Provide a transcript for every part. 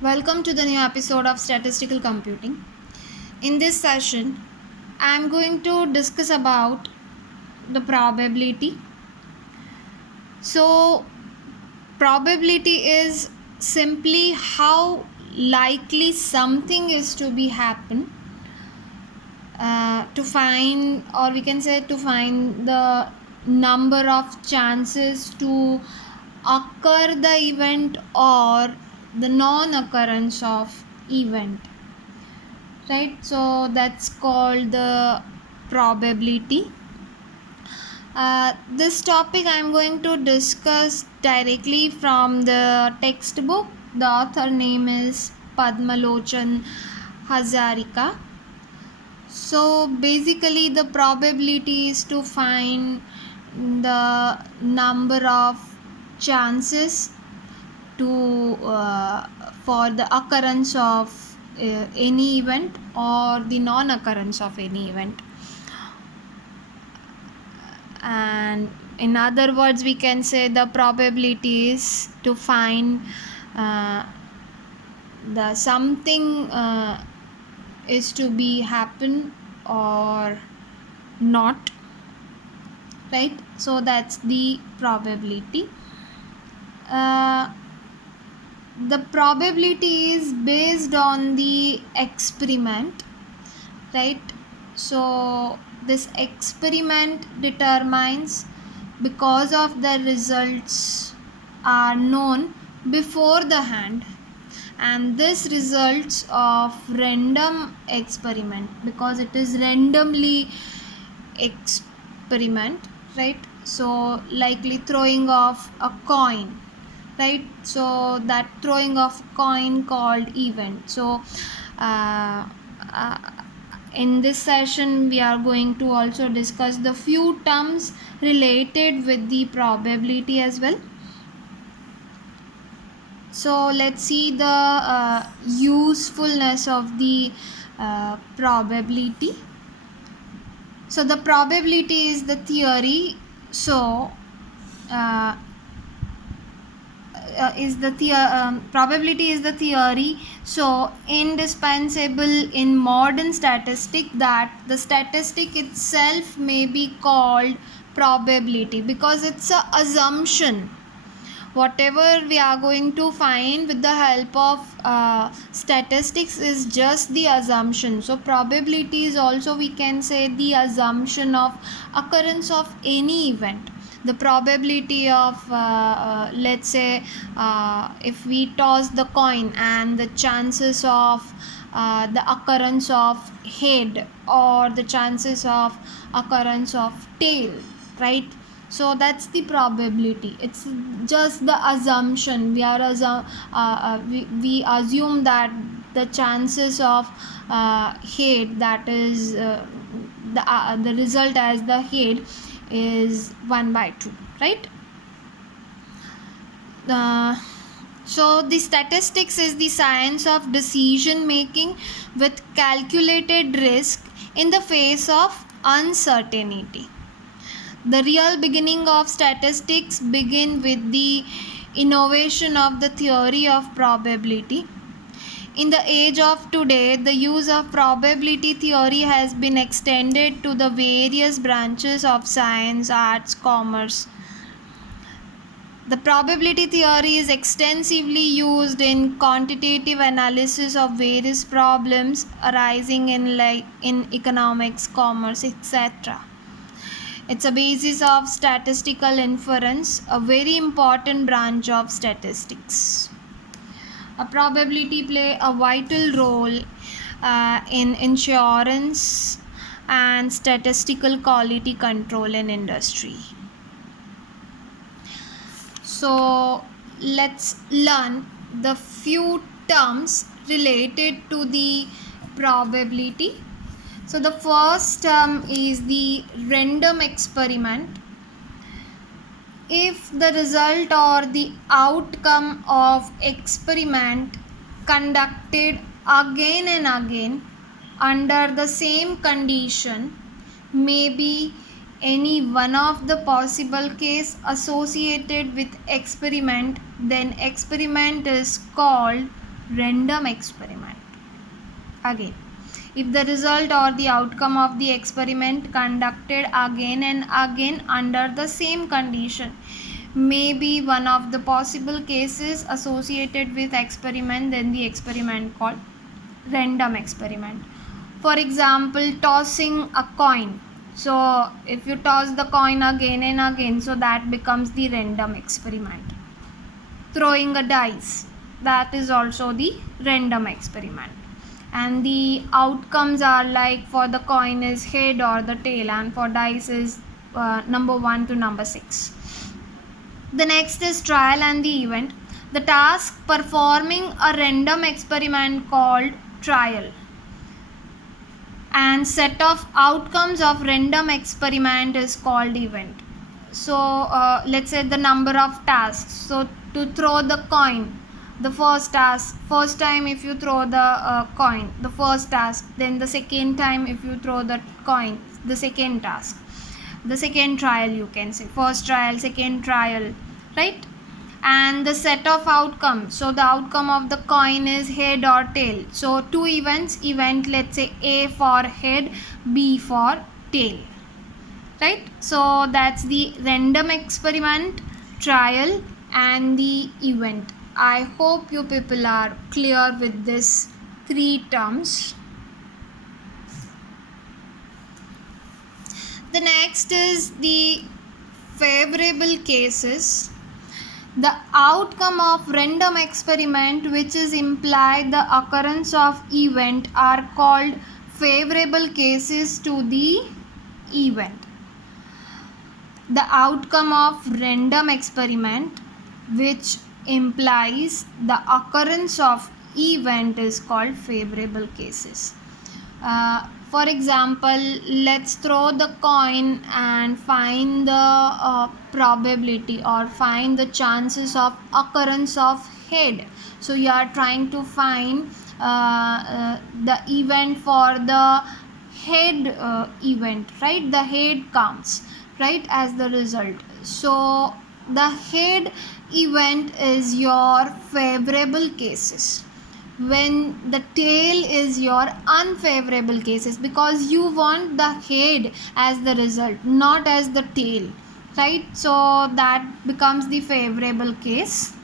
Welcome to the new episode of Statistical Computing. In this session, I am going to discuss about the probability. So, probability is simply how likely something is to be happen to find, or we can say to find the number of chances to occur the event or the non-occurrence of event, right? So that's called the probability. This topic I'm going to discuss directly from the textbook. The author name is Padmalochan Hazarika. So basically the probability is to find the number of chances to for the occurrence of any event or the non-occurrence of any event, and in other words we can say the probability is to find the something is to be happen or not, right? So that's the probability. The probability is based on the experiment, right? So this experiment determines because of the results are known before the hand, and this results of random experiment because it is randomly experiment, right? So likely throwing of a coin, right? So that throwing of coin called event. So uh, uh, in this session we are going to also discuss the few terms related with the probability as well. So let's see the usefulness of the probability. So the probability is the theory. So uh, probability is the theory so indispensable in modern statistics that the statistic itself may be called probability because it's a assumption. Whatever we are going to find with the help of statistics is just the assumption. So probability is also, we can say, the assumption of occurrence of any event. The probability of let's say if we toss the coin and the chances of the occurrence of head or the chances of occurrence of tail, right? So that's the probability. It's just the assumption. We assume that the chances of head, that is the result as the head is 1/2, right? So the statistics is the science of decision making with calculated risk in the face of uncertainty. The real beginning of statistics begin with the innovation of the theory of probability. In the age of today, the use of probability theory has been extended to the various branches of science, arts, commerce. The probability theory is extensively used in quantitative analysis of various problems arising in economics, commerce, etc. It's a basis of statistical inference, a very important branch of statistics. A probability play a vital role in insurance and statistical quality control in industry. So let's learn the few terms related to the probability. So the first term is the random experiment. If the result or the outcome of experiment conducted again and again under the same condition may be any one of the possible case associated with experiment, then experiment is called random experiment. Again, if the result or the outcome of the experiment conducted again and again under the same condition may be one of the possible cases associated with experiment, then the experiment called random experiment. For example, tossing a coin. So if you toss the coin again and again, so that becomes the random experiment. Throwing a dice, that is also the random experiment. And the outcomes are like, for the coin is head or the tail, and for dice is number 1 to number 6. The next is trial and the event. The task performing a random experiment called trial, and set of outcomes of random experiment is called event. So let's say the number of tasks. So to throw the coin, the first task, first time if you throw the coin, the first task. Then the second time if you throw the coin, the second task. The second trial, you can say first trial, second trial, right? And the set of outcomes. So the outcome of the coin is head or tail. So 2 events, event let's say A for head, B for tail, right? So that's the random experiment, trial and the event. I hope you people are clear with this 3 terms. The next is the favorable cases. The outcome of random experiment, which is implied the occurrence of event, are called favorable cases to the event. The outcome of random experiment, which implies the occurrence of event, is called favorable cases. For example, let's throw the coin and find the probability or find the chances of occurrence of head. So you are trying to find the event for the head event, right? The head counts, right, as the result. So the head event is your favorable cases, when the tail is your unfavorable cases, because you want the head as the result, not as the tail, right? So that becomes the favorable case.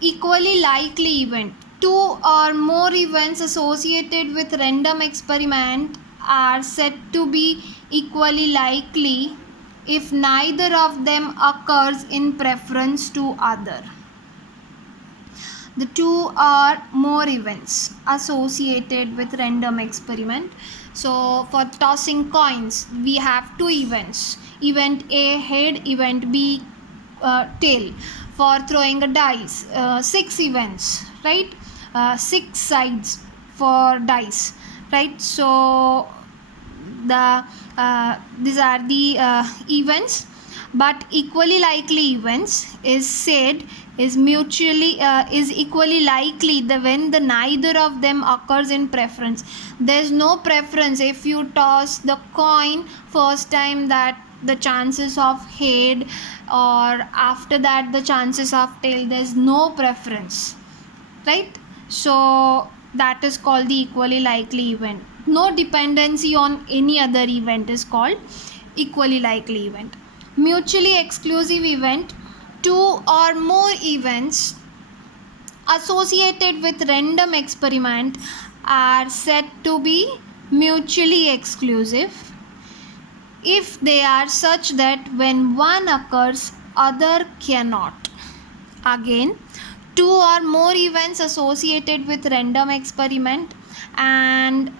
Equally likely event. 2 or more events associated with random experiment are said to be equally likely if neither of them occurs in preference to other. The 2 or more events associated with random experiment. So for tossing coins, we have 2 events. Event A, head, event B, tail. For throwing a dice, 6 events, right? 6 sides for dice, right? So the these are the events. But equally likely events is said is equally likely when the neither of them occurs in preference. There is no preference. If you toss the coin first time, that the chances of head, or after that the chances of tail, there is no preference, right? So that is called the equally likely event. No dependency on any other event is called equally likely event. Mutually exclusive event. 2 or more events associated with random experiment are said to be mutually exclusive if they are such that when one occurs, other cannot. Again, 2 or more events associated with random experiment, and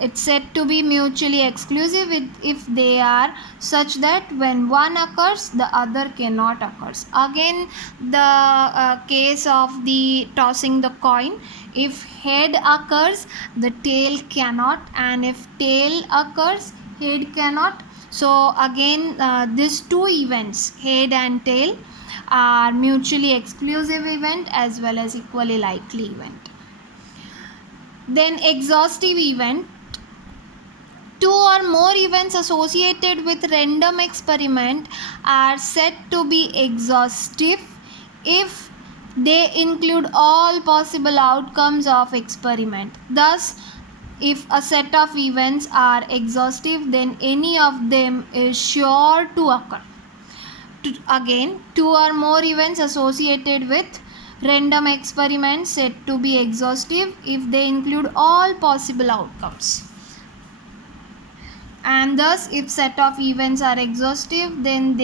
it's said to be mutually exclusive if they are such that when one occurs, the other cannot occurs. Again, the case of the tossing the coin, if head occurs, the tail cannot, and if tail occurs, head cannot. So again, these 2 events, head and tail, are mutually exclusive event as well as equally likely event. Then exhaustive event. 2 or more events associated with random experiment are said to be exhaustive if they include all possible outcomes of experiment. Thus, if a set of events are exhaustive, then any of them is sure to occur. Again, two or more events associated with random experiments said to be exhaustive if they include all possible outcomes. And thus, if set of events are exhaustive, then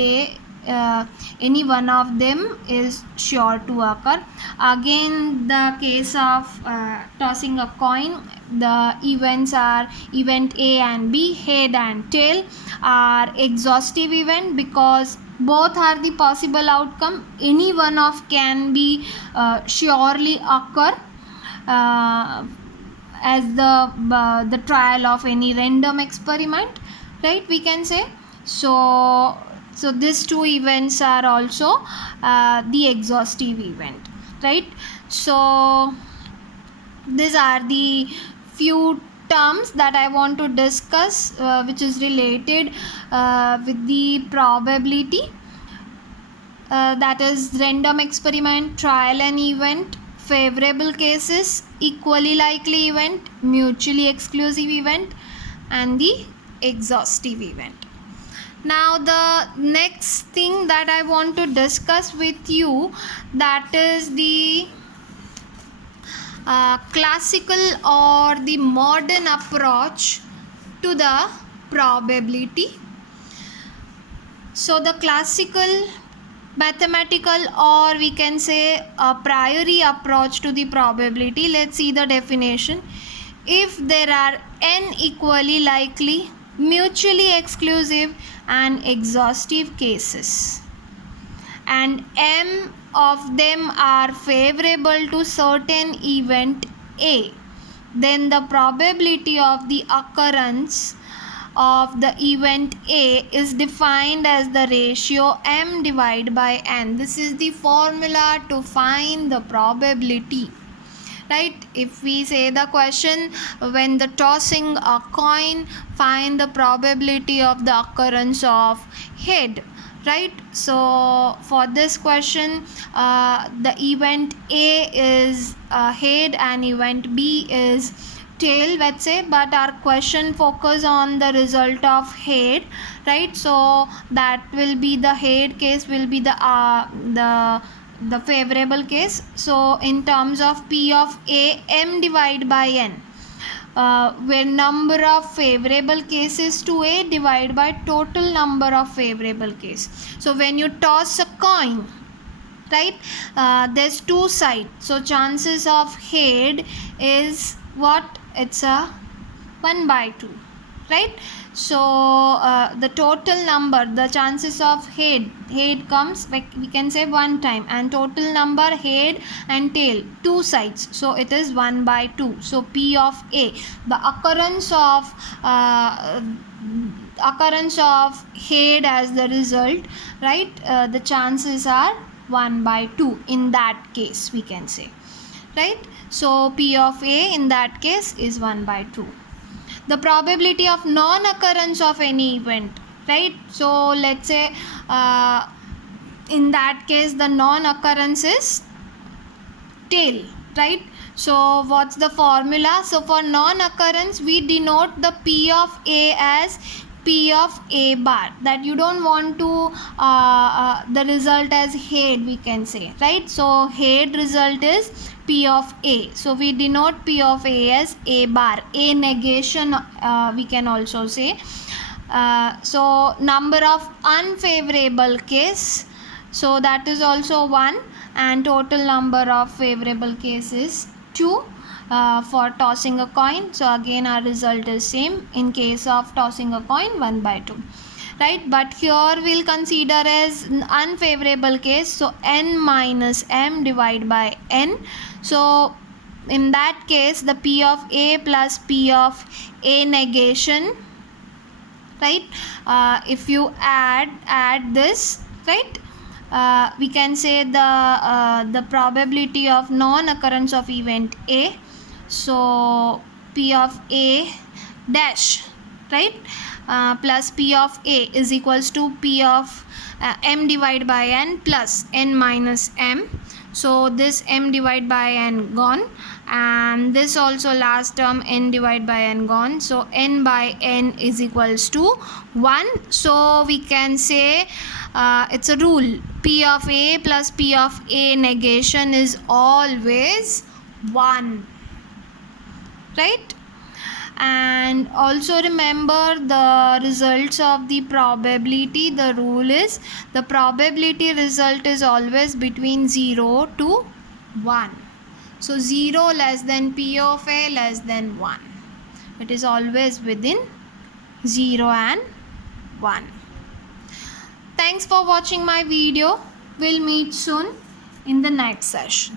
any one of them is sure to occur. Again, the case of tossing a coin, the events are event A and B, head and tail, are exhaustive event because both are the possible outcome. Any one of can be surely occur as the trial of any random experiment, right, we can say. So these two events are also the exhaustive event, right. So these are the few terms that I want to discuss which is related with the probability, that is random experiment, trial and event, favorable cases, equally likely event, mutually exclusive event, and the exhaustive event. Now the next thing that I want to discuss with you, that is the classical or the modern approach to the probability. So the classical, mathematical, or we can say a priori approach to the probability, let's see the definition. If there are n equally likely, mutually exclusive and exhaustive cases, and m of them are favorable to certain event A, then the probability of the occurrence of the event A is defined as the ratio m divided by n. This is the formula to find the probability, right. If we say the question, when the tossing a coin, find the probability of the occurrence of head, right. So for this question, the event A is head and event B is tail, let's say, but our question focus on the result of head, right. So that will be the head case will be the favorable case. So in terms of P of A, m divided by n, where number of favorable cases to A divided by total number of favorable case. So when you toss a coin, right, there's two sides, so chances of head is what, it's a 1/2, right. So the total number, the chances of head comes, like we can say 1 time, and total number head and tail, two sides, so it is 1/2. So P of A, the occurrence of head as the result, right, the chances are 1/2 in that case, we can say, right. So P of A in that case is 1/2. The probability of non-occurrence of any event, right. So let's say in that case the non-occurrence is tail, right. So what's the formula? So for non-occurrence, we denote the P of A as P of A bar, that you don't want to the result as head, we can say, right. So head result is P of A, so we denote P of A as A bar, A negation, we can also say. So number of unfavorable case, so that is also 1, and total number of favorable cases 2 for tossing a coin. So again our result is same in case of tossing a coin, 1/2, right. But here we'll consider as unfavorable case, so n minus m divided by n. So in that case the P of A plus P of A negation, right, if you add this, right, we can say the probability of non-occurrence of event A, so P of A dash, right, plus P of A is equals to P of m divided by n plus n minus m. So this m divided by n gone, and this also last term n divided by n gone. So n by n is equals to 1. So we can say it's a rule, p of a plus p of a negation is always 1, right? And also remember the results of the probability. The rule is the probability result is always between 0 to 1. So 0 less than p of a less than 1. It is always within 0 and 1. Thanks for watching my video. We'll meet soon in the next session.